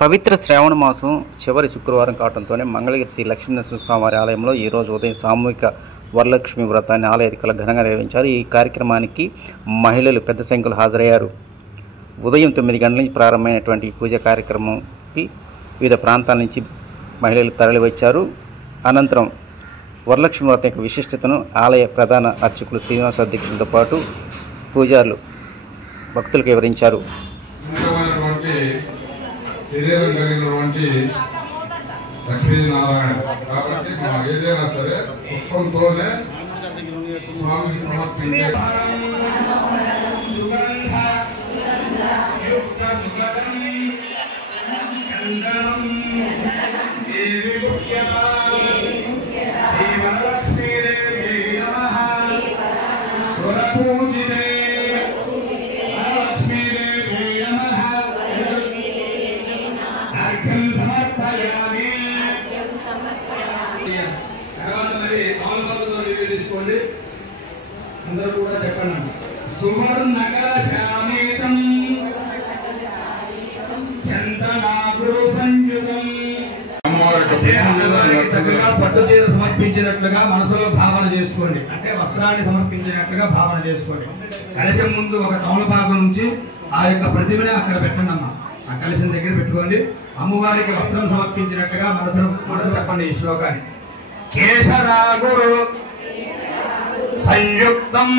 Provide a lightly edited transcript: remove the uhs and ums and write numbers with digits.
పవిత్ర శ్రావణ మాసం చివరి శుక్రవారం కావడంతోనే మంగళగిరి శ్రీ లక్ష్మీనరసింహస్వామి ఆలయంలో ఈరోజు ఉదయం సామూహిక వరలక్ష్మి వ్రతాన్ని ఆలయ అధికారులు ఘనంగా నిర్వహించారు. ఈ కార్యక్రమానికి మహిళలు పెద్ద సంఖ్యలో హాజరయ్యారు. ఉదయం 9 గంటల నుంచి ప్రారంభమైనటువంటి ఈ పూజా కార్యక్రమంకి వివిధ ప్రాంతాల నుంచి మహిళలు తరలివచ్చారు. అనంతరం వరలక్ష్మి వ్రతం యొక్క విశిష్టతను ఆలయ ప్రధాన అర్చకులు శ్రీనివాస అధ్యక్షులతో పాటు పూజారులు భక్తులకు వివరించారు. శరీరం కలిగినటువంటి లక్ష్మీనారాయణ కాబట్టి ఏదైనా సరే పుష్పంతోనే స్వామికి సమర్పించే తీసుకోండి. అందరూ కూడా చెప్పండి. సువర్ణకర శామేతం చందనాగురు సంయుతం పట్టు చీర సమర్పించినట్లుగా మనసులో భావన చేసుకోండి. అంటే వస్త్రాన్ని సమర్పించినట్లుగా భావన చేసుకోండి. కలశం ముందు ఒక తమలపాకు నుంచి ఆ యొక్క ప్రతిమని అక్కడ పెట్టండి అమ్మ. ఆ కలశం దగ్గర పెట్టుకోండి. అమ్మవారికి వస్త్రం సమర్పించినట్లుగా మనసు చెప్పండి ఈ శ్లోకాన్ని. కేశరాగురు సంయుక్తం